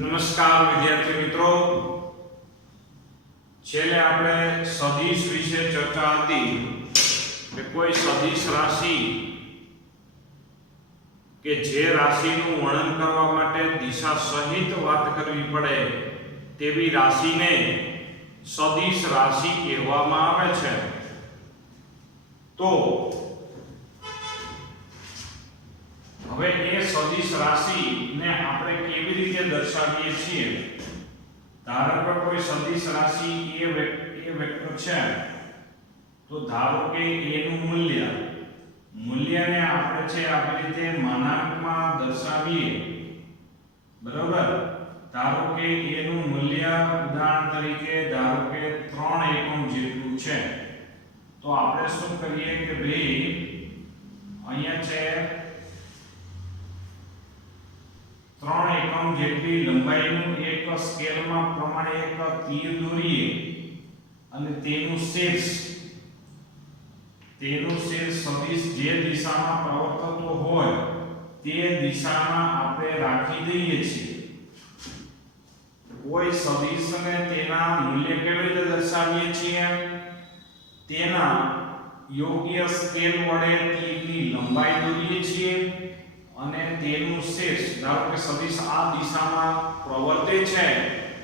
નમસ્કાર વિદ્યાર્થી મિત્રો, છેલ્લે આપણે સદિશ વિશે ચર્ચા હતી કે કોઈ સદિશ રાશિ કે જે રાશિનું વર્ણન કરવા માટે દિશા સહિત વાત કરવી પડે તેવી રાશિને સદિશ રાશિ કહેવામાં આવે છે। તો હવે એ સદિશ રાશિને આપણે કેવી રીતે દર્શાવીએ છીએ? ધારો કે કોઈ સદિશ રાશિ એ વેક્ટર છે, તો ધારો કે a નું મૂલ્યને આપણે છે આવી રીતે માનાંકમાં દર્શાવીએ, બરાબર। ધારો કે a નું મૂલ્ય ઉદાહરણ તરીકે ધારો કે 3 એકમ જેટલું છે, તો આપણે શું કરીએ કે ભાઈ અહીંયા છે 3 એકમ જેટલી લંબાઈનું એક સ્કેલમાં પ્રમાણે એક તીર દોરીએ અને તેનું શીર્ષ સદિશ જે દિશામાં પ્રવર્તતો હોય તે દિશામાં આપણે રાખી દઈએ છીએ। કોઈ સદિશને તેના મૂલ્ય કેવી રીતે દર્શાવીએ છીએ? તેના યોગ્ય સ્કેલ વડે તીરની લંબાઈ દોરીએ છીએ અને તેનું શીર્ષ, ધારો કે સદિશ આ દિશામાં પ્રવર્તે છે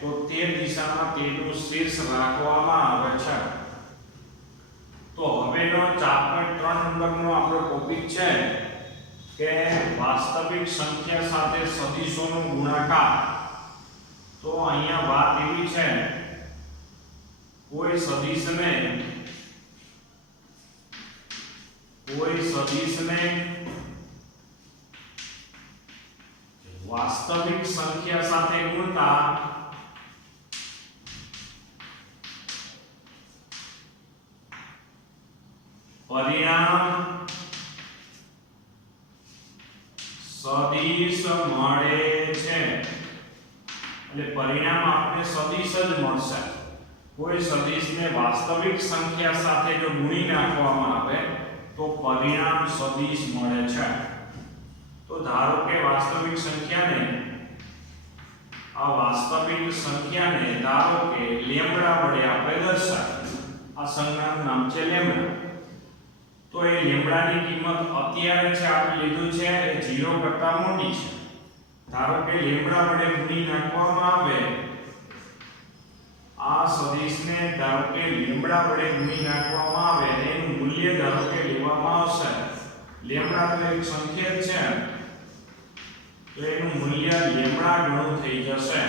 તો તે દિશામાં તેનું શીર્ષ રાખવામાં આવે છે। તો હવેનો 4.3 નંબરનો આપણો ટોપિક છે કે વાસ્તવિક સંખ્યા સાથે સદિશોનો ગુણાકાર। તો અહીંયા વાત એવી છે, કોઈ સદિશને વાસ્તવિક સંખ્યા સાથે ગુણતા પરિણામ સદિશ મળે છે। એટલે પરિણામ આપણે સદિશ જ મળશે। કોઈ સદિશને વાસ્તવિક સંખ્યા સાથે જો ગુણી નાખવામાં આવે તો પરિણામ સદિશ મળે છે। તો ધારો કે વાસ્તવિક સંખ્યાને ધારો કે લેમ્બડા વડે આપણે દર્શાવીએ। આ સંખ્યાનું નામ છે લેમ્બડા। તો એ લેમ્બડાની કિંમત અત્યારે છે આપણે લીધું છે એ 0 કરતા મોટી છે। ધારો કે લેમ્બડા વડે ગુણી નાખવામાં આવે આ સદિશને, ધારો કે લેમ્બડા વડે ગુણી નાખવામાં આવે એનું મૂલ્ય ધારો કે લેવામાં આવશે। લેમ્બડા તો એક સંખ્યા છે, તો એનું મૂલ્ય લેમ્બડા ગણું થઈ જશે।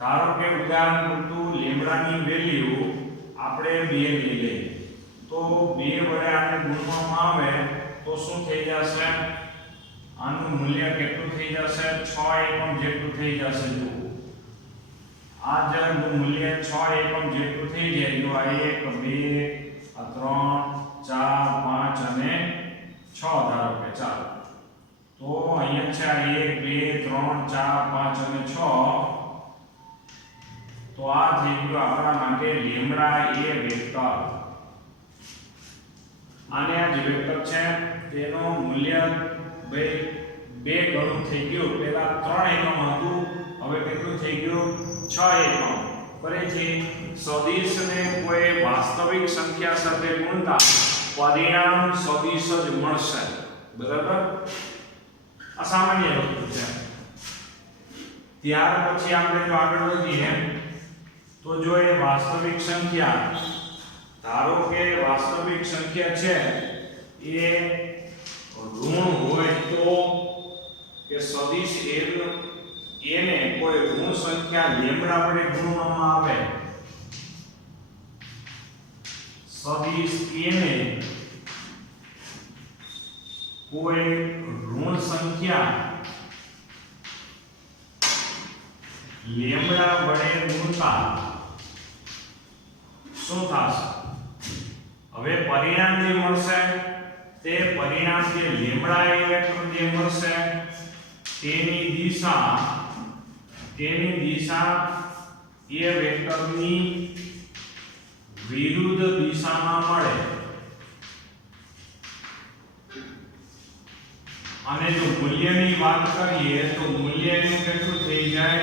ધારો કે ઉદાહરણ પૂરતું લેમ્બડાની વેલ્યુ આપણે 2 લઈ લઈએ, તો 2 વડે આને ગુણવામાં આવે તો શું થઈ જશે? આનું મૂલ્ય કેટલું થઈ જશે? 6 એકમ જેટલું થઈ જશે। જો આ જનું મૂલ્ય 6 એકમ જેટલું થઈ જાય તો આ 1 2 આ 3 4 5 અને 6 ધારો કે 4, તો અહીંયા છે 1 2 3 4 5 અને 6, તો આ થઈ ગયું આપણા માટે લેમ્બડા એ વેક્ટર। આને આ જે વેક્ટર છે તેનો મૂલ્ય 2 ગણું થઈ ગયું। પહેલા 3 એકમ હતું, હવે કેટલું થઈ ગયું? 6 એકમ। ફરીથી સદિશને કોઈ વાસ્તવિક સંખ્યા સાથે ગુણતા પરિણામ સદિશ જ મળશે, બરાબર। આ સામાન્ય વસ્તુ છે। ત્યાર પછી આપણે જો આગળ વધીએ તો જો એ વાસ્તવિક સંખ્યા, ધારો કે વાસ્તવિક સંખ્યા છે એ ઋણ હોય તો કે સદિશ એને કોઈ ઋણ સંખ્યા લેમ્બડા વડે ગુણવામાં આવે, સદિશ એને કોઈ ઋણ સંખ્યા લેમ્બડા વડે ગુણતા શું થશે? હવે પરિણામ જે મળશે તે પરિણામ જે લેમ્બડા એ વેક્ટર જે મળશે તેની દિશા એ વેક્ટરની વિરુદ્ધ દિશામાં મળે। અને જો મૂલ્યની વાત કરીએ તો મૂલ્યનું કેટલું થઈ જાય?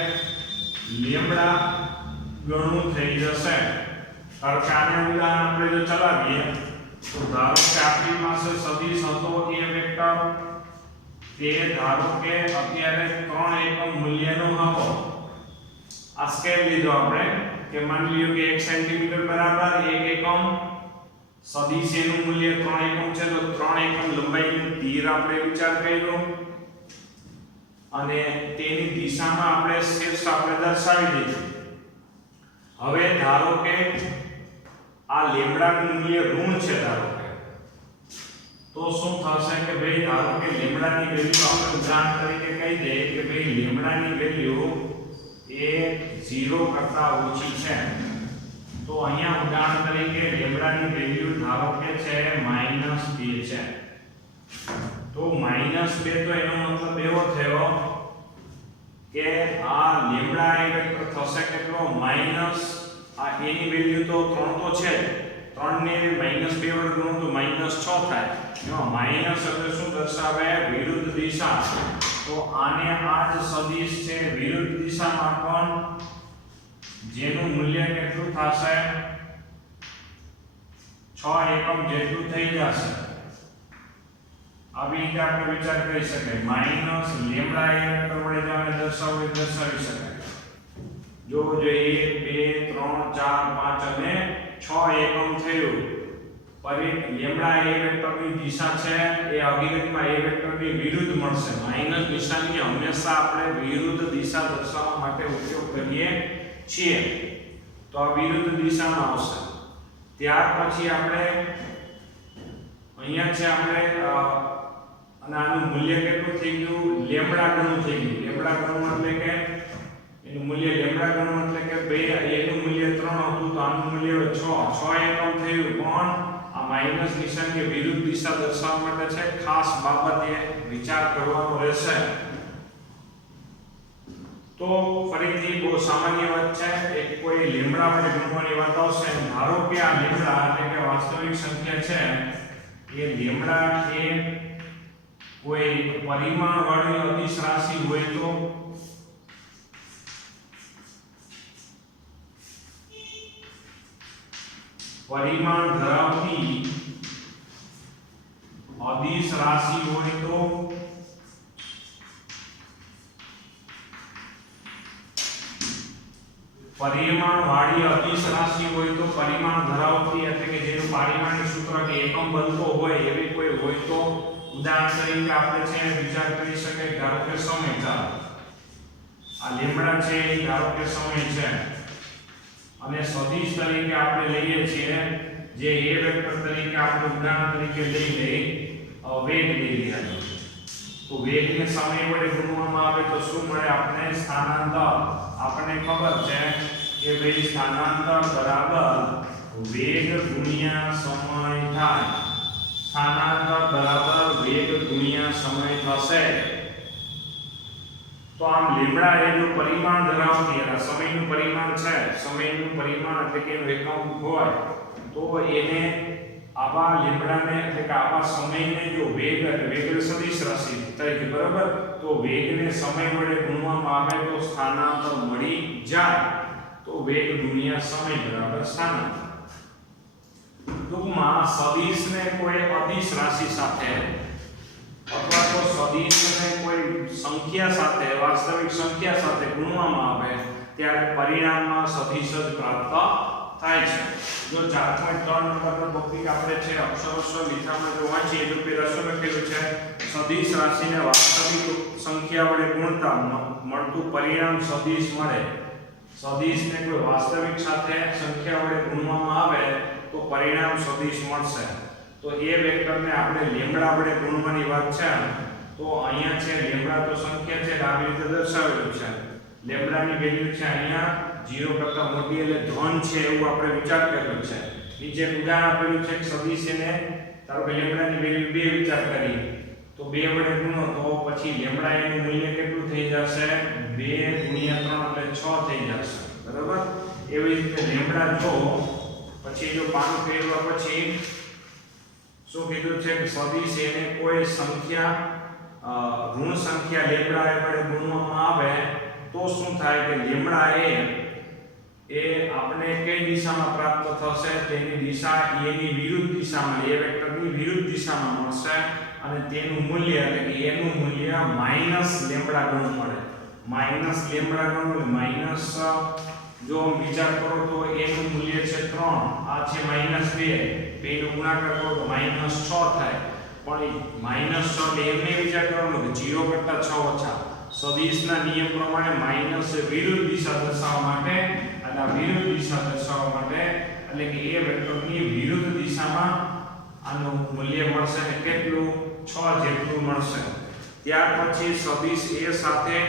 લેમ્બડા ગણું થઈ જશે. ધારો કે આને ઉદાહરણ આપણે જો ચલાવીએ તો ધારો કે આપણી પાસે સદિશ હતો એ વેક્ટર તે ધારો કે અત્યારે 3 એકમ મૂલ્યનો હતો. આ સ્કેલ લીધો આપણે કે માની લ્યો કે 1 સેન્ટીમીટર બરાબર 1 એકમ સદિશ એનું મૂલ્ય 3 એકમ છે તો 3 એકમ લંબાઈનું તીર આપણે વિચાર કર્યો અને તેની દિશામાં આપણે શીર્ષ આપણે દર્શાવી દીધું. હવે ધારો કે આ લેમ્બડાનું મૂલ્ય ઋણ છે ધારો કે તો શું થશે કે ભાઈ ધારો કે લેમ્બડાની વેલ્યુ આપણે ઉદાહરણ તરીકે કહી દઈએ કે ભાઈ લેમ્બડાની વેલ્યુ એ 0 કરતા ઓછી છે. તો અહીંયા ઉદાહરણ તરીકે લેમ્બડાની વેલ્યુ ધારો કે છે -2 છે. તો -2 તો એનો મતલબ એવો થયો કે આ લેમ્બડા એ વેક્ટર થશે કેટલો માઈનસ આ એની વેલ્યુ તો 3 તો છે 3 ને -2 વડે ગુણો તો -6 થાય. એમાં માઈનસ એટલે શું દર્શાવે વિરુદ્ધ દિશા. તો આને આ જ સદિશ છે વિરુદ્ધ દિશામાં પણ જેનું મૂલ્ય કેટલું થશે 6 એકમ જેટલું થઈ જશે. આવી રીતે આપણે વિચાર કરી શકીએ માઈનસ લેમ્બડા એ વેક્ટર વડે જો આને દર્શાવી શકાય. જો 1 2 3 4 5 અને 6 એકમ થયું. પરી લેમ્બડા એ વેક્ટરની દિશા છે એ હકીકતમાં એ વેક્ટરની વિરુદ્ધ મળશે. માઈનસ નિશાનની હંમેશા આપણે વિરુદ્ધ દિશા દર્શાવવા માટે ઉપયોગ કરીએ છીએ. તો આ વિરુદ્ધ દિશામાં આવશે. ત્યાર પછી આપણે અહીંયા છે આપણે અને આનું મૂલ્ય કેટલું થઈ ગયું લેમ્બડા ગણું થઈ ગયું. લેમ્બડા ગણું એટલે કે એનું મૂલ્ય લેમ્બડા ગણું એટલે કે એનું મૂલ્ય 3 હતું તો આનું મૂલ્ય 6 એકમ થયું. પણ આ માઈનસ નિશાનની વિરુદ્ધ દિશા દર્શાવવા માટે છે ખાસ બાબતે વિચાર કરવાનો રહેશે. તો ફરીથી બહુ સામાન્ય વાત છે એક કોઈ લેમ્બડા વડે ગણવાની વાત આવશે. ધારો કે આ લેમ્બડા એટલે કે વાસ્તવિક સંખ્યા છે એ લેમ્બડા એ કોઈ પરિમાણ વાળી અદિશ રાશિ હોય તો પરિમાણ ધરાવતી અદિશ રાશિ હોય તો પરિમાણ વાળી અદિશ રાશિ હોય તો પરિમાણ ધરાવતી એટલે કે જેનું પારિમાણિક સૂત્ર કે એકમ બનતો હોય એવી કોઈ હોય તો ઉદાહરણ તરીકે આપણે છે વિચાર કરી શકીએ ધારો કે સમય. ચાલો આ લેમ્બડા છે એ ધારો કે સમય છે અને સદિશ તરીકે આપણે લઈએ છીએ જે a વેક્ટર તરીકે આપણે ઉદાહરણ તરીકે લઈ વેગ લઈ રહ્યા છીએ. તો વેગને સમય વડે ગુણવામાં આવે તો શું મળે આપણે સ્થાનાંતર. આપણને ખબર છે કે ભાઈ સ્થાનાંતર બરાબર વેગ ગુણ્યા સમય થાય. સ્થાનાંતર બરાબર વેગ ગુણ્યા સમય થશે. તો આમ લેમ્બડા એ જો પરિમાણ ધરાવતી અને સમયનું પરિમાણ છે સમયનું પરિમાણ એટલે કે એકમ હોય તો એને આવા લેમ્બડાને એટલે કે આવા સમયને જો વેગ સદિશ રાશિ તરીકે બરાબર તો વેગને સમય વડે ગુણવામાં આવે તો સ્થાનાંતર મળી જાય. તો વેગ ગુણ્યા સમય બરાબર સ્થાનાંતર. ટૂંકમાં સદિશને કોઈ અદિશ રાશિ સાથે અથવા તો સદિશને કોઈ સંખ્યા સાથે વાસ્તવિક સંખ્યા સાથે ગુણવામાં આવે ત્યારે પરિણામમાં સદિશ જ પ્રાપ્ત થાય છે. જો 4.3 નંબરનો ટોપિક આપણે છે અક્ષરસ્વ લીખામાં જો વાંચીએ તો પેલા શું લખેલું છે સદિશ રાશિને વાસ્તવિક સંખ્યા વડે ગુણતા મળતું પરિણામ સદિશ મળે. સદિશને કોઈ વાસ્તવિક સાથે સંખ્યા વડે ગુણવામાં આવે તો પરિણામ સદિશ મળશે. તો એ વેક્ટરને આપણે લેમ્બડા વડે ગુણવાની વાત છે તો અહીંયા છે લેમ્બડા તો સંખ્યા છે આવી રીતે દર્શાવેલું છે. લેમ્બડાની વેલ્યુ છે અહીંયા 0 કરતા મોટી એટલે ધન છે એવું આપણે વિચાર કર્યો છે. નીચે ઉદાહરણ આપેલું છે કે સદિશ એને ધારો કે લેમ્બડાની વેલ્યુ 2 વિચાર કરીએ તો 2 વડે ગુણો તો પછી લેમ્બડા એનું મૂલ્ય કેટલું થઈ જશે 2 ગુણ્યા 3 એટલે 6 થઈ જશે. બરાબર. એવી રીતે લેમ્બડા જો પછી જો પાનું ફેરવા પછી શું કીધું છે કે સદિશ એને કોઈ સંખ્યા ઋણ સંખ્યા લેમ્બડા વડે ગુણવામાં આવે તો શું થાય કે લેમ્બડા એ આપણે કઈ દિશામાં પ્રાપ્ત થશે? તેની દિશા a ની વિરુદ્ધ દિશામાં, a વેક્ટરની વિરુદ્ધ દિશામાં મળશે અને તેનું મૂલ્ય એટલે કે a નું મૂલ્ય માઈનસ લેમ્બડા ગણું મળે. માઈનસ લેમ્બડા ગણું માઈનસ, જો વિચાર કરો તો a નું મૂલ્ય છે 3, આ છે -2, બેનો ગુણાકાર કરો તો -6 થાય. પણ -6 એટલે એમને વિચાર કરવાનો કે 0 કરતા 6 ઓછા. સદિશના નિયમ પ્રમાણે માઈનસ વિરુદ્ધ દિશા દર્શાવવા માટે, અને આ વિરુદ્ધ દિશા દર્શાવવા માટે એટલે કે a વેક્ટરની વિરુદ્ધ દિશામાં આનું મૂલ્ય મળશે ને કેટલું? 6 જેટલું મળશે. ત્યાર પછી સદિશ a સાથે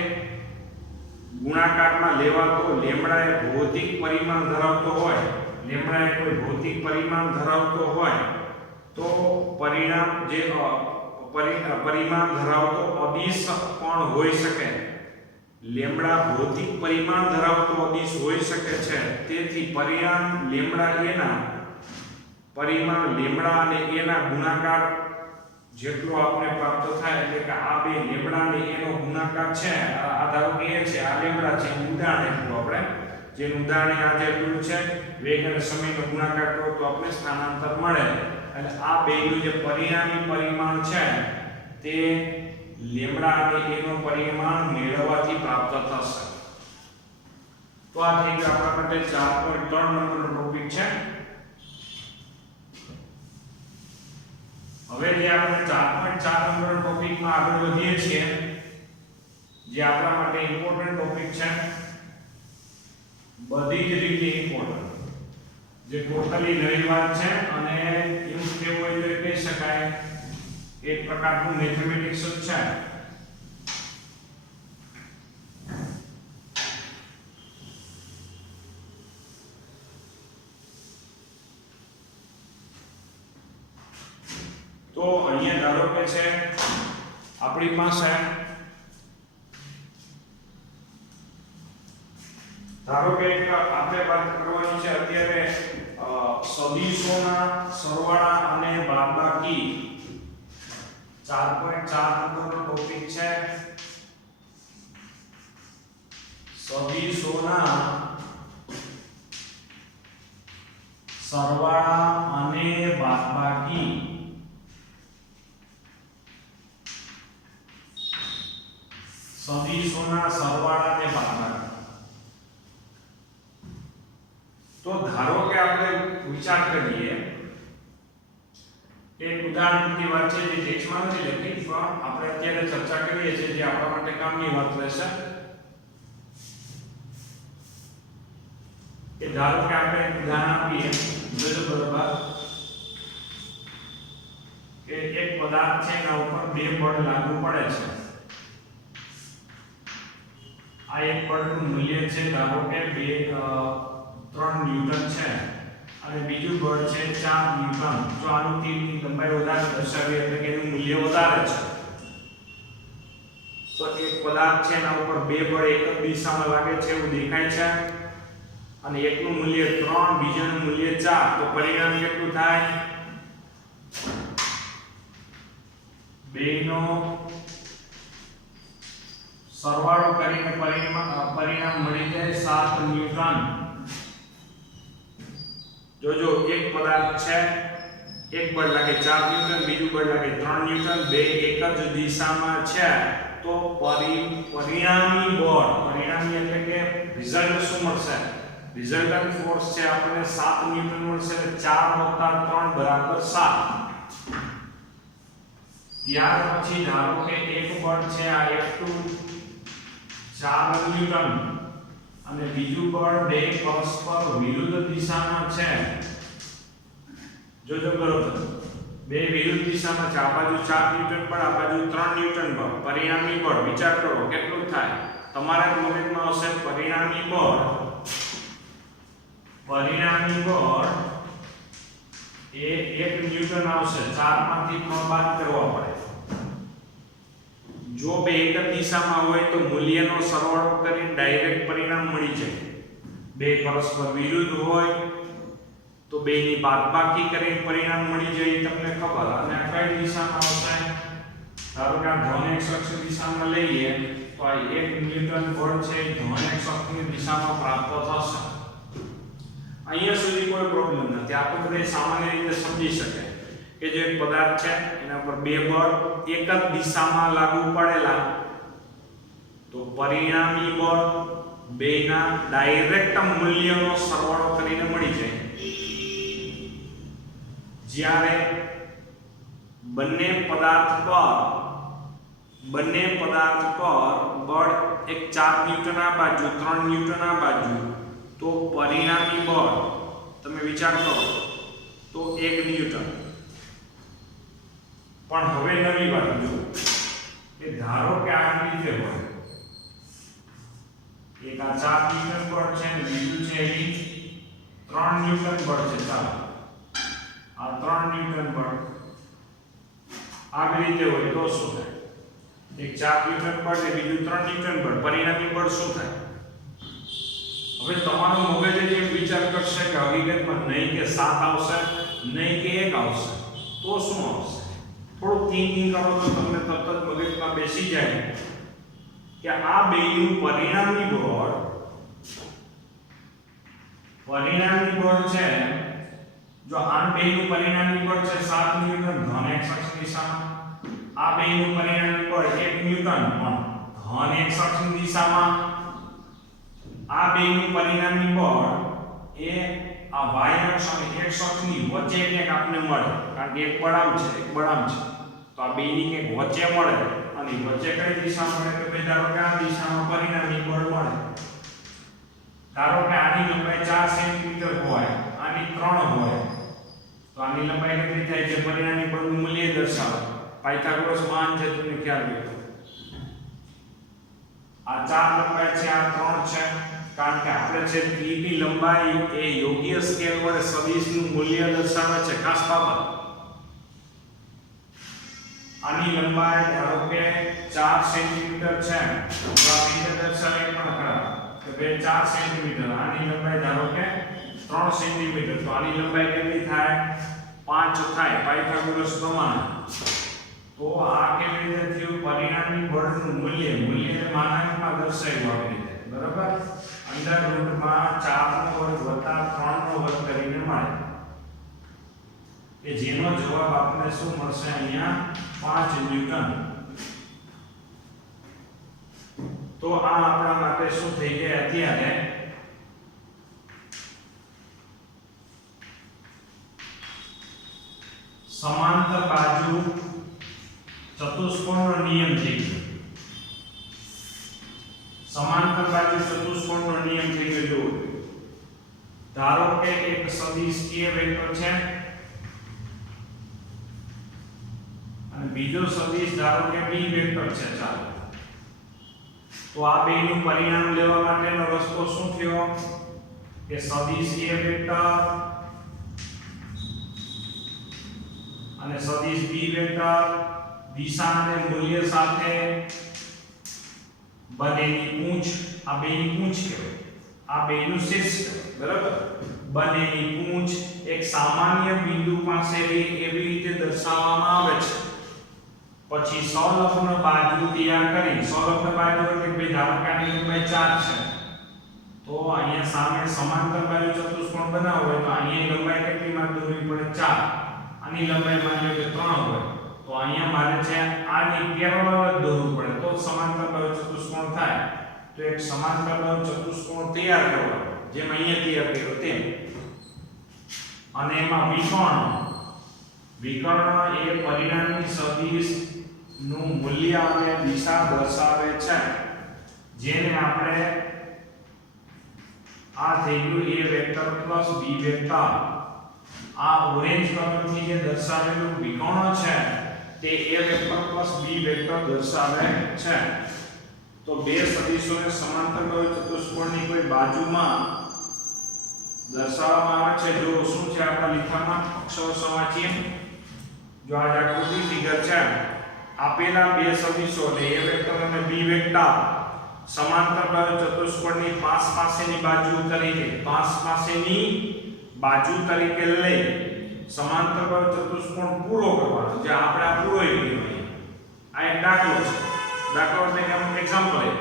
ગુણાકારમાં લેવાતો લેમ્બડા એ ભૌતિક પરિમાણ ધરાવતો હોય, લેમ્બડા એ કોઈ ભૌતિક પરિમાણ ધરાવતો હોય તો પરિણામ જે પરિમાણ ધરાવતો અદિશ પણ હોઈ શકે. લેમ્બડા ભૌતિક પરિમાણ ધરાવતો અદિશ હોઈ શકે છે. તેથી પરિણામ લેમ્બડા a ના પરિમાણ લેમ્બડા અને a ના ગુણાકાર જેટલો આપણે પ્રાપ્ત થાય, એટલે કે આ બે લેમ્બડા અને a નો ગુણાકાર છે, આ ધારો કે a છે, આ લેમ્બડા છે, ઉદાહરણ એટલું આપણે જેનું ઉદાહરણ આ જેટલું છે, વેગ અને સમયનો ગુણાકાર કરો તો આપણે સ્થાનાંતર મળે. અને આ બેનું જે પરિણામી પરિમાણ છે તે લેમ્બડા અને a નો પરિમાણ મેળવવાથી પ્રાપ્ત થશે. તો આ થઈ ગયો આપણા માટે 4.3 નંબરનો ટોપિક છે. હવે જે આપણે 4.4 નંબરના ટોપિકમાં આગળ વધીએ છીએ, જે આપણા માટે ઇમ્પોર્ટન્ટ ટોપિક છે, બધી જ રીતે ઇમ્પોર્ટન્ટ, જે ટોટલી નવી વાત છે અને એવું કેવું હોય તો કહી શકાય એક પ્રકારનું મેથેમેટિક્સ જ છે. તો અહીંયા ધારો કે છે આપણી પાસે, ધારો કે આપણે વાત કરવાની છે અત્યારે સદિશોના સરવાળા અને બાદબાકી. 4.4 નંબરનો ટોપિક છે સદિશોના સરવાળા અને બાદબાકી. સદિશોના સરવાળા અને બાદબાકી. તો ધારો કે આપણે વિચાર કરીએ, એક ઉદાહરણની વાત છે જે ટેક્સ્ટમાં નથી લખી, પણ આપણે અત્યારે ચર્ચા કરીએ છીએ જે આપણા માટે કામની વાત રહેશે. કે ધારો કે આપણે એક ઉદાહરણ આપીએ, જોજો બરોબર, કે એક પદાર્થ છે એના ઉપર 2 બળ લાગુ પડે છે. આ એક બળનું મૂલ્ય છે ધારો કે 3 ન્યૂટન છે અને બીજું બળ છે 4 ન્યૂટન. જો આનું તીરની લંબાઈ વધારે દર્શાવી એટલે કે એનું મૂલ્ય વધારે છે, તો એક પદાર્થ છે એના ઉપર 2 બળ એક જ દિશામાં લાગે છે એવું દેખાય છે, અને એકનું મૂલ્ય 3, બીજાનું મૂલ્ય 4, તો પરિણામ કેટલું થાય? બેનો સરવાળો કરીને પરિણામ મળી જાય 7 ન્યૂટન. જોજો એક પદાર્થ છે, એક બળ લાગે 4 ન્યૂટન, બીજું બળ લાગે 3 ન્યૂટન, બે એક જ દિશામાં છે, તો પરિણામી બળ, પરિણામી એટલે કે રિઝલ્ટ શું મળશે? રિઝલ્ટન્ટ ફોર્સ છે આપણને 7 ન્યૂટન મળશે, એટલે 4 + 3 = 7. ત્યાર પછી ધારો કે એક બળ છે આ F2 4 ન્યૂટન અને બીજું બળ 2 પરસ્પર વિરુદ્ધ દિશામાં છે. જોજો બરોબર, 2 વિરુદ્ધ દિશામાં છે, આ બાજુ 4 ન્યૂટન બળ, આ બાજુ 3 ન્યૂટન બળ. પરિણામી બળ વિચાર કરો કેટલું થાય? તમારા મગજમાં હશે પરિણામી બળ એ 1 ન્યૂટન આવશે. 4 માંથી 3 બાદ કરવા પડે. જો બે એક જ દિશામાં હોય તો મૂલ્યનો સરવાળો કરીને ડાયરેક્ટ પરિણામ મળી જાય. બે પરસ્પર વિરુદ્ધ હોય તો બેની બાદબાકી કરીને પરિણામ મળી જાય, તમને ખબર. અને કઈ દિશામાં આવશે? ધારો કે આ ધન x અક્ષ દિશામાં લઈએ તો આ 1 ન્યૂટન બળ છે એ ધન x અક્ષની દિશામાં પ્રાપ્ત થશે. અહીંયા સુધી કોઈ પ્રોબ્લેમ નથી. આપણે બધા સામાન્ય રીતે સમજી શકાય કે જે પદાર્થ છે એના પર બે બળ એક જ દિશામાં લાગુ પડેલા તો પરિણામી બળ બેના ડાયરેક્ટ મૂલ્યનો સરવાળો કરીને મળી જાય. જ્યારે બંને પદાર્થ પર બળ એક 4 ન્યૂટન આ બાજુ 3 ન્યૂટન આ બાજુ તો પરિણામી બળ તમે વિચાર કરો તો 1 ન્યૂટન. પણ હવે નવી વાત જો કે ધારો કે આ રીતે હોય એક આ 4 ન્યૂટન બળ છે અને બીજું છે અહીં 3 ન્યૂટન બળ છે. ચાલો આ 3 ન્યૂટન બળ આવી રીતે હોય તો શું થાય? એક 4 ન્યૂટન બળ અને બીજું 3 ન્યૂટન બળ પરિણામી બળ શું થાય? હવે તમારું મગજ જે વિચાર કરશે કે હકીકતમાં નહીં કે 7 આવશે નહીં કે 1 આવશે તો શું આવશે? થોડું થિંકિંગ કરો તો તમને તરત જ મગજમાં બેસી જાય કે આ બેનું પરિણામી બળ છે. જો આ બેનું પરિણામી બળ છે 7 ન્યૂટન ધન x અક્ષ દિશામાં, આ બેનું પરિણામી બળ 1 ન્યૂટન પણ ધન x અક્ષની દિશામાં, આ બેનું પરિણામી બળ એ આ y અક્ષ અને x અક્ષની વચ્ચે ક્યાંક આપને મળે કારણ કે એક બળ આમ છે એક બળ આમ છે તો આ બેની ક્યાંક વચ્ચે મળે અને વચ્ચે કઈ દિશા મળે તો ભાઈ ધારો કે આ દિશામાં પરિણામી બળ મળે. ધારો કે આની લંબાઈ 4 સેન્ટીમીટર હોય આની 3 હોય તો આની લંબાઈ કેટલી થાય છે? પરિણામી બળનું મૂલ્ય દર્શાવો. પાયથાગોરસ માન છે તમને ખ્યાલ હોય આ 4 લંબાઈ છે આ 3 છે કારણ કે આપણે છે p ની લંબાઈ એ યોગ્ય સ્કેલ વડે સદિશનું મૂલ્ય દર્શાવે છે. ખાસ બાબત આની લંબાઈ ધારો કે 4 સેન્ટીમીટર છે તો આ રીતે દર્શાવે પણ ખરા કે બે 4 સેન્ટીમીટર. આની લંબાઈ ધારો કે 3 સેન્ટીમીટર તો આની લંબાઈ કેટલી થાય? 5 થાય પાયથાગોરસ પ્રમાણે. તો આ કેવી રીતે થયું? પરિણામી બળનું મૂલ્યને માનાંકમાં દર્શાવ્યું આવી રીતે. બરાબર અંડર રૂટમાં 4 નો વર્ગ વત્તા 3 નો વર્ગ કરીને મળે કે જેનો જવાબ આપણને શું મળશે? અહીંયા 5 ન્યૂટન. તો આ આપણા માટે શું થઈ જાય? અત્યારે સમાંતર બાજુ ચતુષ્કોણનો નિયમ થઈ ગયો. સમાંતર બાજુ ચતુષ્કોણનો નિયમ થઈ ગયો. ધારો કે એક સદિશ a વેક્ટર છે અને બીજો સદિશ ધારો કે b વેક્ટર છે. ચાલો તો આ બેનું પરિણામ લેવા માટેનો રસ્તો શું થયો કે સદિશ a વેક્ટર અને સદિશ b વેક્ટર દિશા અને મૂલ્ય સાથે બંનેની પૂંછ આ બેની પૂંછ કહેવાય આ બેનું શીર્ષ બરાબર બંનેની પૂંછ એક સામાન્ય બિંદુ પાસે એવી રીતે દર્શાવવામાં આવે છે. પછી સંલગ્ન બાજુ તૈયાર કરી સંલગ્ન બાજુ એટલે બે ધારો કે આની લંબાઈ 4 છે તો અહીંયા સામે સમાંતર બાજુ ચતુષ્કોણ બનાવવો હોય તો અહીંયા લંબાઈ કેટલી મારે દોરવી પડે? 4. આની લંબાઈ માની લો કે 3 હોય તો અહીંયા મારે છે આની પેરેલલ જ દોરવું પડે તો સમાંતર બાજુ ચતુષ્કોણ થાય. તો એક સમાંતર બાજુ ચતુષ્કોણ તૈયાર કરવાનો જેમ અહીંયા તૈયાર કર્યો તેમ. અને એમાં વિકર્ણ એ પરિણામી સદિશ નું મૂલ્ય અને દિશા દર્શાવે છે જેને આપણે આ થઈ ગયું a vector plus b vector. આ ઓરેન્જ કલરથી જે દર્શાવેલું વિકર્ણ છે તે a vector plus b vector દર્શાવે છે. તો બે સદિશોને સમાંતર બાજુ ચતુષ્કોણની કોઈ બાજુમાં દર્શાવવામાં આવે છે. જો શું છે આપણા લેખામાં અક્ષરો વાંચીએ. જો આ આકૃતિ ફિગર છે આપેલા બે સદિશો એટલે a વેક્ટર અને b વેક્ટર સમાંતર બાજુ ચતુષ્કોણની પાસેની બાજુ તરીકે લઈ સમાંતર બાજુ ચતુષ્કોણ પૂરો કરવાનો જે આપણે આ પૂરો કહેવાય આ એક દાખલો છે. દાખલો એટલે કે આમ એક્ઝામ્પલ આપ્યું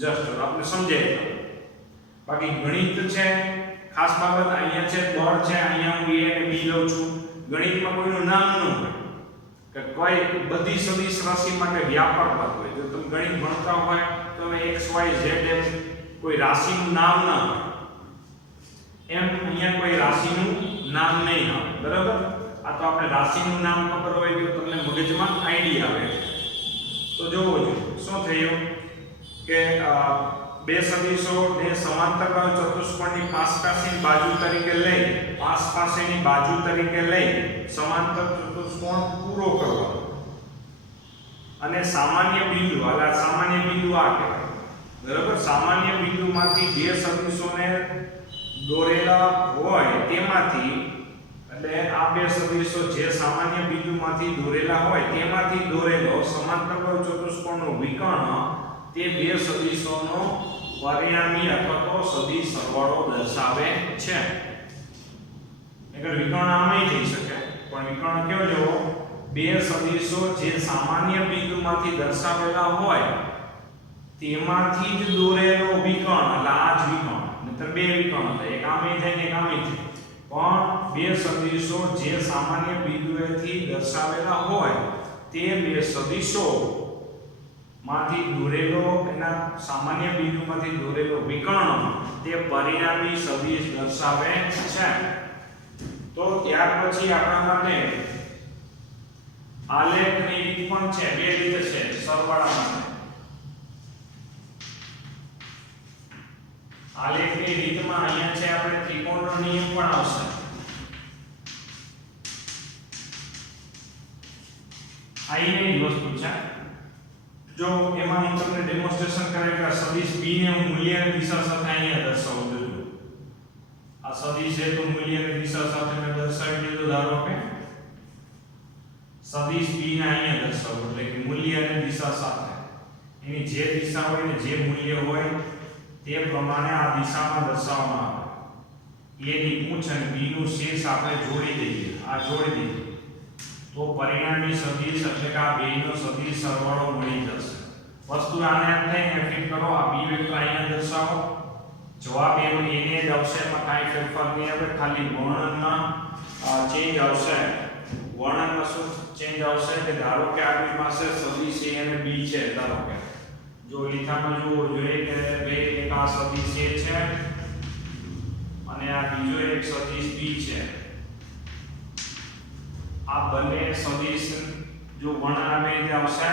જસ્ટ આપણે સમજાય. બાકી ગણિત છે ખાસ બાબત અહીંયા છે દોડ છે, અહીંયા હું a અને b લઉં છું. ગણિતમાં કોઈનું નામ ન હોય કે કોઈ બધી સદિશ રાશિ માટે વ્યાપક પદ હોય. જો તમે ગણિત ભણતા હોય તો x y z એમ કોઈ રાશિનું નામ ના હોય. એમ અહીંયા કોઈ રાશિનું નામ નહીં આવે. બરાબર? આ તો આપણે રાશિનું નામ ખબર હોય તો તમને મગજમાં આઈડિયા આવે. તો જોવો શું થયું કે બે સદિશો ને સમાંતર બાજુ ચતુષ્કોણની પાસેની બાજુ તરીકે લઈ સમાંતર ચતુષ્કોણ પૂરો કરવાનો. અને સામાન્ય બિંદુ આ કહેવાય. બરાબર? સામાન્ય બિંદુમાંથી બે સદિશોને દોરેલા હોય તેમાંથી, એટલે આ બે સદિશો જે સામાન્ય બિંદુમાંથી દોરેલા હોય તેમાંથી દોરેલો સમાંતર બાજુ ચતુષ્કોણનો વિકર્ણ તે બે સદિશોનો પરિણામી અથવા તો સદિશ સરવાળો દર્શાવે છે. વિકર્ણ આમાંય થઈ શકે, પણ વિકર્ણ કેવો લેવો? બે સદિશો જે સામાન્ય બિંદુમાંથી દર્શાવેલા હોય તેમાંથી જ દોરેલો વિકર્ણ, એટલે આ જ વિકર્ણ. નહીતર બે વિકર્ણ થાય, એક આમે થાય ને એક આમે થાય. પણ બે સદિશો જે સામાન્ય બિંદુએથી દર્શાવેલા હોય તે બે સદિશો માંથી દોરેલો, એના સામાન્ય બિંદુમાંથી દોરેલો વિકર્ણ તે પરિણામી સદિશ દર્શાવે છે. તો ત્યાર પછી આપણા માટે આલેખની રીત પણ છે. બે રીતે છે સરવાળા માટે. આલેખની રીતમાં અહીંયા છે આપણે ત્રિકોણનો નિયમ પણ આવશે. આની વસ્તુ છે. જો એમાં હું તમને ડેમોન્સ્ટ્રેશન કરાવી કે સદિશ b ને હું મૂલ્યની દિશા સાથે અહીંયા દર્શાવું છું. આ સદિશ છે તો મૂલ્યની દિશા સાથે મેં દર્શાવી દીધું. ધારો કે સદિશ b ને અહીંયા દર્શાવું એટલે કે મૂલ્યની દિશા સાથે એની જે દિશા હોય ને જે મૂલ્ય હોય તે પ્રમાણે આ દિશામાં દર્શાવવામાં આવે. a ની પૂંછ અને b નું શેષ આપણે જોડી દઈએ. આ જોડી દઈએ તો પરિણામી સદિશ એટલે કે આ બેનો સદિશ સરવાળો મળી જશે. વસ્તુ આને એમ થઈને ફિટ કરો. આ b વેક્ટર અહીંયા દર્શાવો. જવાબ એનો એને જ આવશે. એમાં કાંઈ ફેરફાર નહીં આવે. ખાલી વર્ણનમાં ચેન્જ આવશે. વર્ણનમાં શું ચેન્જ આવશે કે ધારો કે આપણી પાસે સદિશ a અને b છે. ધારો કે જો લીખામાં જોવો જોઈએ કે બે એક આ સદિશ a છે અને આ બીજો એક સદિશ b છે. આ બંને સદિશ જો વર્ણન આપે તે આવશે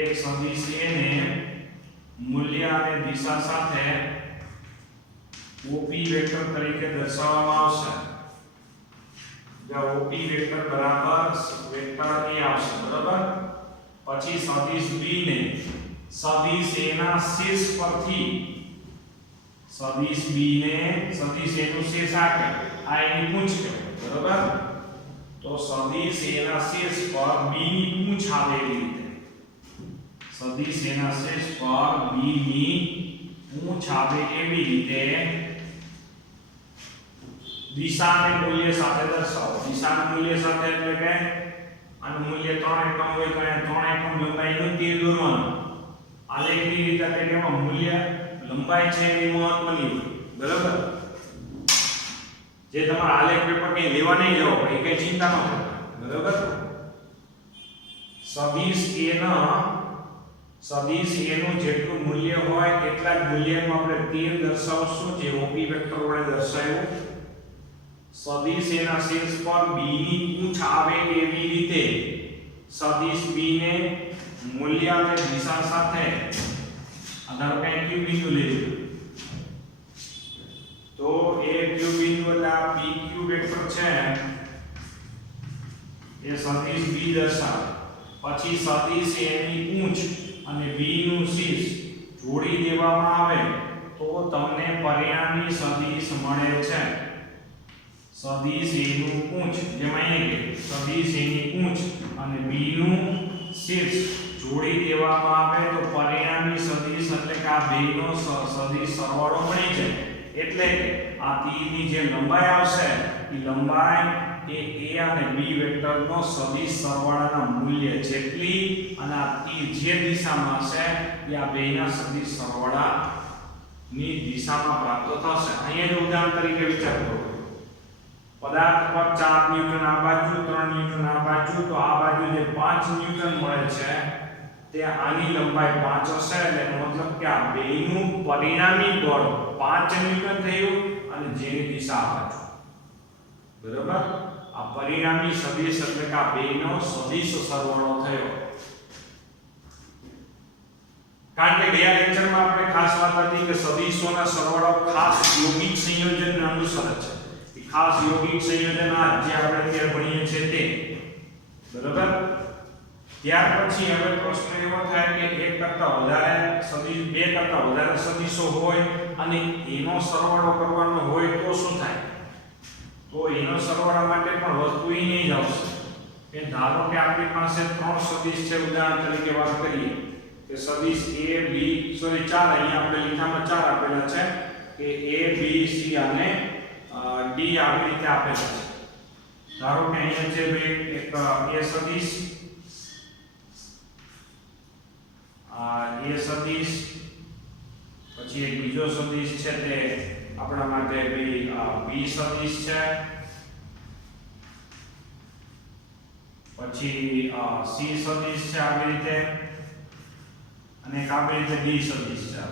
એક સદિશ a ને મૂલ્ય અને દિશા સાથે OP વેક્ટર તરીકે દર્શાવવામાં આવશે. જ્યાં OP વેક્ટર બરાબર વેક્ટર a આવશે. બરાબર? પછી સદિશ b ને સદિશ a ના શેષ પરથી સદિશ b ને સદિશ a નું શેષ આ એની પૂંછ કહેવાય. બરાબર? તો સદિશ a ના શેષ પર b ની પૂંછ આવે એવી રીતે. સદિશ a ના શેષ પર b ની પૂંછ આવે એવી રીતે દિશાને મૂલ્ય સાથે દર્શાવો. દિશાના મૂલ્ય સાથે એટલે કે આનું મૂલ્ય 3 એકમ હોય તો અહીંયા 3 એકમ લંબાઈનું તીર દોરવાનું. આલેખની રીતે એટલે કે એમાં મૂલ્ય લંબાઈ છે એની મહત્વની હોય. બરાબર? જે તમારા આલેખ પેપર કઈ લેવા નહીં જવો પડે એ કઈ ચિંતા ન કરતા. બરાબર? સદિશ a નું જેટલું મૂલ્ય હોય એટલા જ મૂલ્યનું આપણે તીર દર્શાવશું જે OP વેક્ટર વડે દર્શાવ્યું. સદિશ a ના શીર્ષ પર b ની પૂંછ આવે એવી રીતે સદિશ b ને મૂલ્ય અને દિશા સાથે ધારો કે q બિંદુ લઈએ તો એ q બિંદુ એટલે આ pq વેક્ટર છે એ સદિશ b દર્શાવે. પછી સદિશ a ની પૂંછ અને b નું શીર્ષ જોડી દેવામાં આવે તો તમને પરિણામી સદિશ મળે છે. સદિશ a નું પૂંછ જેમાં અહીં સદિશ a ની પૂંછ અને b નું શીર્ષ જોડી દેવામાં આવે તો પરિણામી સદિશ એટલે કે આ બેનો સદિશ સરવાળો મળી જાય. એટલે કે આ તીરની જે લંબાઈ આવશે એ લંબાઈ એ a અને b વેક્ટરનો સદિશ સરવાળાના મૂલ્ય જેટલી અને આ તીર જે દિશામાં હશે એ આ બેના સદિશ સરવાળાની દિશામાં પ્રાપ્ત થશે. અહીંયા જો ઉદાહરણ તરીકે વિચાર કરો, પદાર્થ પર 4 ન્યૂટન આ બાજુ, 3 ન્યૂટન આ બાજુ, તો આ બાજુ જે 5 ન્યૂટન મળે છે તે આની લંબાઈ 5 હશે, એટલે મતલબ કે આ બેનું પરિણામી બળ 5 ન્યૂટન થયું અને જેની દિશા આ બાજુ. બરાબર, આ પરિણામી સદિશ એટલે કે આ બેનો સદિશ સરવાળો થયો. કારણ કે ગયા લેક્ચરમાં આપણે ખાસ વાત હતી કે સદિશોના સરવાળો ખાસ યોગિક સંયોજનને અનુસરે છે. ખાસ યોગિક સંયોજન આ જે આપણે અત્યારે ભણીએ છીએ તે. બરાબર, ત્યાર પછી હવે પ્રશ્ન એવો થાય કે એક કરતા વધારે સદિશ, બે કરતા વધારે સદિશો હોય અને એનો સરવાળો કરવાનો હોય તો શું થાય? તો એનો સરવાળા માટે પણ વસ્તુ એ નહીં જ આવશે. કે ધારો કે આપણી પાસે 3 સદિશ છે, ઉદાહરણ તરીકે વાત કરીએ કે સદિશ a b, સોરી 4, અહીંયા આપણે લીખામાં 4 આપેલા છે કે a b c અને d આવી રીતે આપેલા છે. ધારો કે અહીંયા છે ભાઈ એક a સદિશ, a સદિશ, પછી એક બીજો સદિશ છે તે આપણા માટે ભાઈ b સદિશ છે, પછી c સદિશ છે આવી રીતે, અને એક આવી રીતે d સદિશ છે.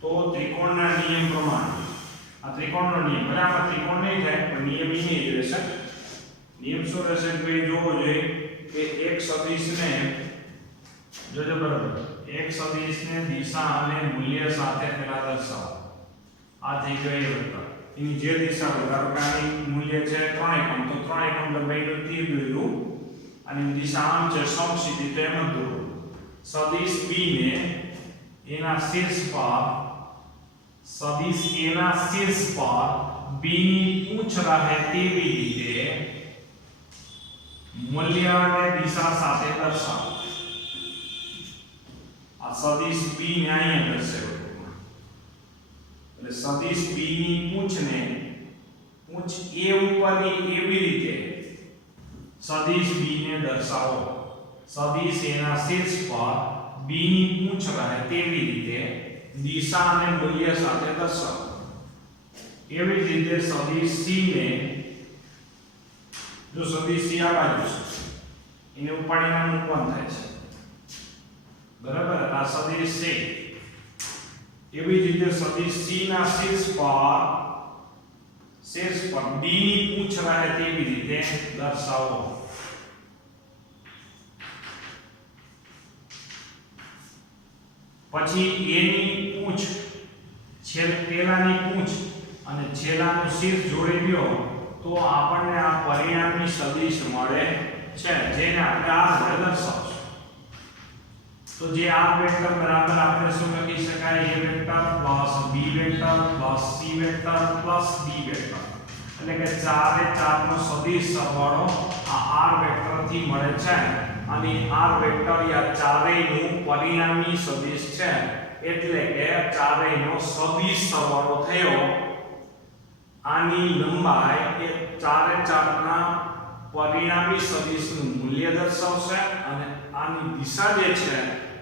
તો ત્રિકોણના નિયમ પ્રમાણે આ ત્રિકોણનો નિયમ, બરાબર ત્રિકોણ નહીં થાય પણ નિયમ એ નહીં રહેશે. નિયમ શું રહેશે કે જોવો જોઈએ કે એક સદિશને જોજો બરાબર, એક સદિશને દિશા અને મૂલ્ય સાથે પહેલા દર્શાવો. આ થઈ ગયો એ વેક્ટર, એની જે દિશા હોય, ધારો કે આની મૂલ્ય છે 3 એકમ, તો 3 એકમ લંબાઈનું તીર દોર્યું અને દિશા આમ છે સમક્ષિતિ, તો એમ જ દોરો. સદિશ b ને એના શીર્ષ પર, સદિશ a ના શીર્ષ પર b ની પૂંછ રહે તેવી રીતે મૂલ્ય અને દિશા સાથે દર્શાવો. આ સદિશ b ને અહીંયા દર્શાવ્યો, એટલે સદિશ b ની પૂંછને, પૂંછ a ઉપરની એવી રીતે સદિશ b ને દર્શાવો. સદિશ a ના શીર્ષ પર b ની પૂંછ રહે તેવી રીતે દિશા અને મૂલ્ય સાથે દર્શાવો. એવી જ રીતે સદિશ c ને, જો સદિશ c આ બાજુ છે એને ઉપાડીને મૂકવાનું થાય છે. બરાબર, આ સદિશ c. એવી જ રીતે સદિશ c ના શીર્ષ પર d ની પૂંછ રહે તેવી રીતે દર્શાવો. પછી a ની પૂંછ, પેલાની પૂંછ અને છેલ્લાનું શીર્ષ જોડી દો તો આપણને આ પરિણામી સદિશ મળે છે, જેને આપણે આ રીતે દર્શાવશું. તો જે આ વેક્ટર બરાબર આપણે શું લખી શકાય? a vector plus b vector plus c vector plus d vector, એટલે કે 4 એ 4 નો સદિશ સરવાળો આ r વેક્ટર થી મળે છે. અને r વેક્ટર યા ચારેયનું પરિણામી સદિશ છે, એટલે કે ચારેયનો સદિશ સરવાળો થયો. આની લંબાઈ એ 4 એ 4 ના પરિણામી સદિશનું મૂલ્ય દર્શાવશે અને આની દિશા જે છે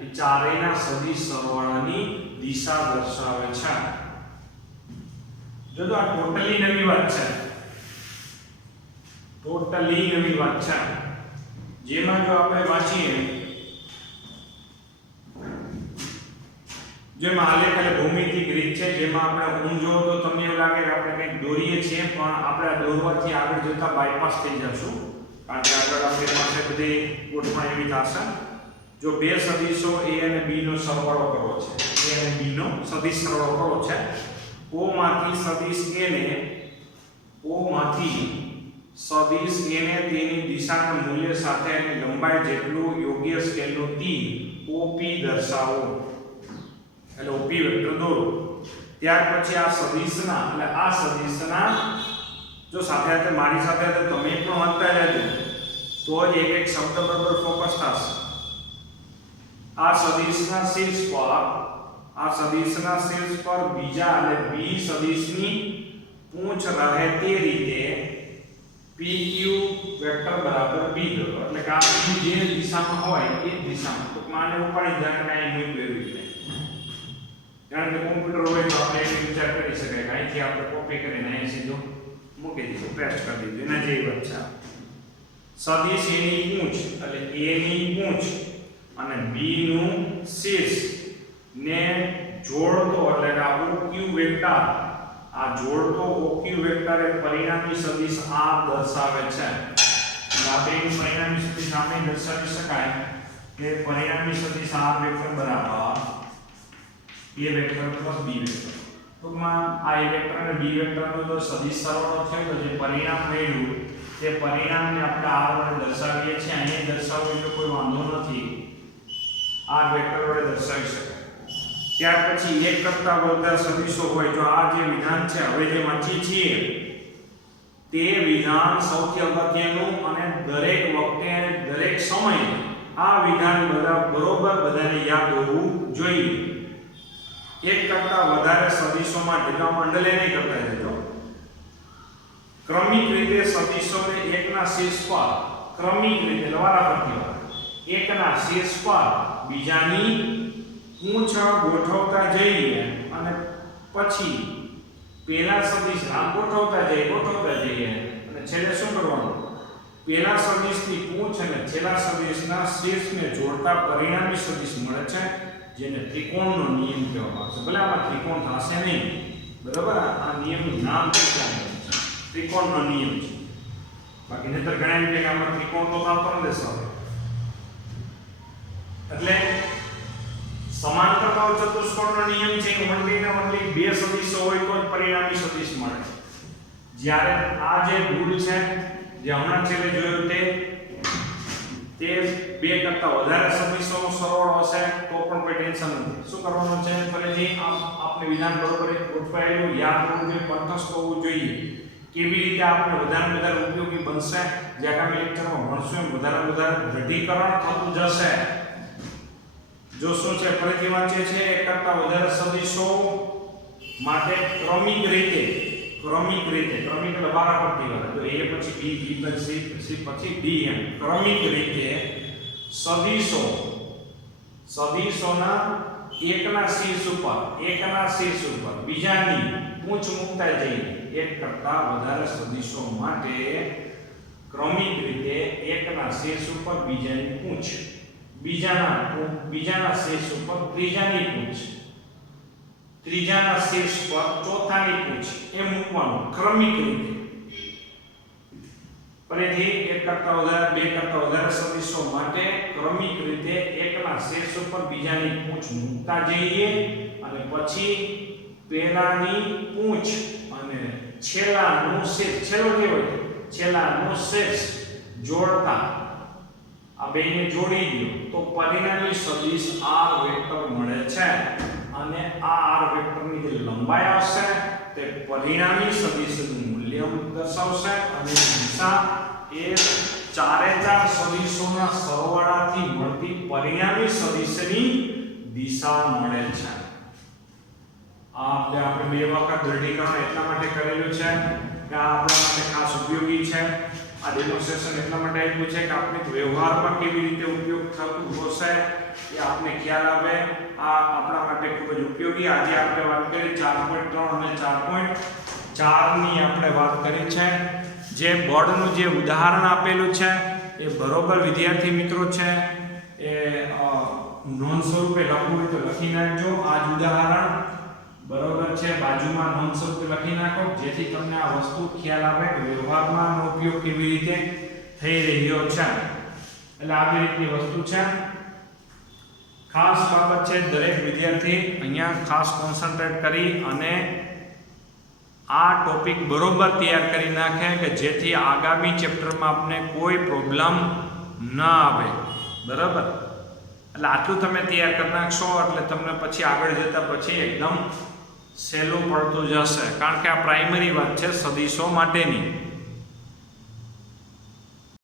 એ ચારેયના સદિશ સરવાળાની દિશા દર્શાવે છે. જો તો આ ટોટલી નવી વાત છે, ટોટલી નવી વાત છે. જેમાં જો આપણે વાંચીએ, જેમાં આલેખ એટલે ભૌમિતિક રીત છે, જેમાં આપણે ઊંજો તો તમને એવું લાગે કે આપણે કંઈક દોરીએ છીએ, પણ આપણે દોરવાથી આગળ જતા બાયપાસ થઈ જશું, કારણ કે આગળ આપણી પાસે બધી ગોઠવણ એવી થશે. જો બે સદિશો a અને b નો સરવાળો કરવો છે, a અને b નો સદિશ સરવાળો કરવો છે, o માંથી સદિશ a ને, o માંથી સદિશ a ને તેની દિશાના મૂલ્ય સાથે એની લંબાઈ જેટલું યોગ્ય સ્કેલનું તીર OP દર્શાવો. એટલે OP વેક્ટર દોરો. ત્યાર પછી આ સદિશના, એટલે આ સદિશના જો સાથે સાથે મારી સાથે તમે પણ વાંચતા રહેજો તો જ એક એક શબ્દ બરાબર ફોકસ થશે. આ સદિશના શીર્ષ પર, આ સદિશના શીર્ષ પર બીજા એટલે b સદિશની પૂંછ રહે તે રીતે PQ વેક્ટર બરાબર B દોરો એટલે કે આ જે દિશામાં હોય એ જ દિશામાં તો માને ઉપાડી જાણના એ મૂક્યું છે કારણ કે કોમ્પ્યુટર હોય તો આપણે એ વિચાર કરી શકાય કે અહીંથી આપણે કોપી કરીને અહીં સીધું મૂકી દીધું પેસ્ટ કરી દીધું એના જેવી વાત છે સદિશ A ની પૂંછ એટલે A ની પૂંછ અને B નું શીર્ષ ને જોડતો એટલે કે આ OQ વેક્ટર આ જોડતો OQ વેક્ટર એ પરિણામી સદિશ R દર્શાવે છે આ બેનું પરિણામી સદિશ આને દર્શાવી શકાય કે પરિણામી સદિશ R વેક્ટર બરાબર A vector plus B vector ટૂંકમાં આ A વેક્ટર અને B વેક્ટરનો જો સદિશ સરવાળો થયો તો જે પરિણામ મળ્યું તે પરિણામને આપણે R વડે દર્શાવીએ છીએ અહીં દર્શાવવું એટલે કોઈ વાંધો નથી R વેક્ટર વડે દર્શાવી શકાય ત્યાર પછી એક કરતા વધારે સદિશો હોય જો આ જે વિધાન છે હવે જે વાંચી છીએ તે વિધાન સૌથી અગત્યનું અને દરેક વખતે અને દરેક સમયે આ વિધાન બરોબર બધાને યાદ હોવું જોઈએ એક કરતા વધારે સદિશોમાં ઢીકામાં અંડરલાઈન નહીં કરતા જજો ક્રમિક રીતે સદિશોને એકના શીર્ષ પર ક્રમિક રીતે વારાફરતી એકના શીર્ષ પર બીજાની પૂંછ ગોઠવતા જઈએ અને પછી પહેલા સદિશ ગોઠવતા જઈએ અને છેલ્લે શું કરવાનું પહેલા સદિશની પૂંછ અને છેલ્લા સદિશના શીર્ષને જોડતા પરિણામી સદિશ મળે છે જેને ત્રિકોણનો નિયમ કહેવામાં આવે છે ભલે આમાં ત્રિકોણ થશે નહીં બરાબર આ નિયમનું નામ ત્રિકોણનો નિયમ છે બાકી નહીતર ઘણા એમ કે આમાં ત્રિકોણ તો થતો નથી સર એટલે સમાંતર બાહુ ચતુષ્કોણનો નિયમ છે કે ઓન્લી બે સદિશો હોય તો જ પરિણામી સદિશ મળે જ્યારે આ જે ભૂલ છે જે હમણાં છેલ્લે જોયું તે બે કરતા વધારે સદિશોનો સરવાળો હશે તો પણ કોઈ ટેન્શન નથી શું કરવાનું છે ફરીથી આપણે વિધાન બરોબર ગોઠવાયેલું યાદ હોવું જોઈએ કંઠસ્થ હોવું જોઈએ કેવી રીતે આપણે વધારે ઉપયોગી બનશે જે આગામી લેક્ચરમાં ભણશું વધારે દૃઢીકરણ થતું જશે જો શું છે ફરીથી વાંચીએ છીએ એક કરતા વધારે સદિશો માટે ક્રમિક એટલે વારાફરતી વાળા જો A પછી B પછી C પછી D એમ ક્રમિક રીતે સદિશોના એકના શીર્ષ ઉપર બીજાની પૂંછ મૂકતા જઈએ એક કરતા વધારે સદિશો માટે ક્રમિક રીતે એકના શીર્ષ ઉપર બીજાની પૂંછ બીજાના શીર્ષ ઉપર ત્રીજાની પૂંછ ત્રીજાના શીર્ષ પર ચોથાની પૂંછ એ મૂકવાનું ક્રમિક રીતે ફરીથી એક કરતા વધારે બે કરતા વધારે સદિશો માટે ક્રમિક રીતે એકના શીર્ષ ઉપર બીજાની પૂંછ મૂકતા જઈએ અને પછી પહેલાની પૂંછ અને છેલ્લાનું શીર્ષ જોડતા આ બેને જોડી દો તો પરિણામી સદિશ R વેક્ટર મળે છે અને આ R વેક્ટરની જે લંબાઈ આવશે તે પરિણામી સદિશનું મૂલ્ય દર્શાવશે અને દિશા એ ચારે ચાર સદિશોના સરવાળાથી મળતી પરિણામી સદિશની દિશા મળે છે આપણે બે વખત દૃઢીકરણ એટલા માટે કરેલું છે કે આ આપણા માટે ખાસ ઉપયોગી છે આ ડેમોન્સ્ટ્રેશન એટલા માટે આપ્યું છે કે આપણે વ્યવહારમાં કેવી રીતે ઉપયોગ થતું હશે એ આપને ખ્યાલ આવે આ આપણા માટે ખૂબ જ ઉપયોગી આજે આપણે વાત કરી 4.3 અને 4.4 ની આપણે વાત કરી છે જે બોર્ડનું જે ઉદાહરણ આપેલું છે એ બરોબર વિદ્યાર્થી મિત્રો છે એ નોંધ સ્વરૂપે લખવું હોય તો લખી નાખજો આ જ ઉદાહરણ બરોબર છે બાજુમાં નોંધ સ્વરૂપે લખી નાખો જેથી તમને આ વસ્તુ ખ્યાલ આવે કે વ્યવહારમાં આનો ઉપયોગ કેવી રીતે થઈ રહ્યો છે એટલે આવી રીતની વસ્તુ છે ખાસ બાબત છે દરેક વિદ્યાર્થી અહીંયા ખાસ કોન્સન્ટ્રેટ કરી અને આ ટોપિક બરોબર તૈયાર કરી નાખે કે જેથી આગામી ચેપ્ટરમાં આપને કોઈ પ્રોબ્લેમ ન આવે બરાબર એટલે આટલું તમે તૈયાર કરી નાખશો એટલે તમને પછી આગળ જતા પછી એકદમ સહેલું પડતું જશે કારણ કે આ પ્રાઇમરી વાત છે સદિશો માટેની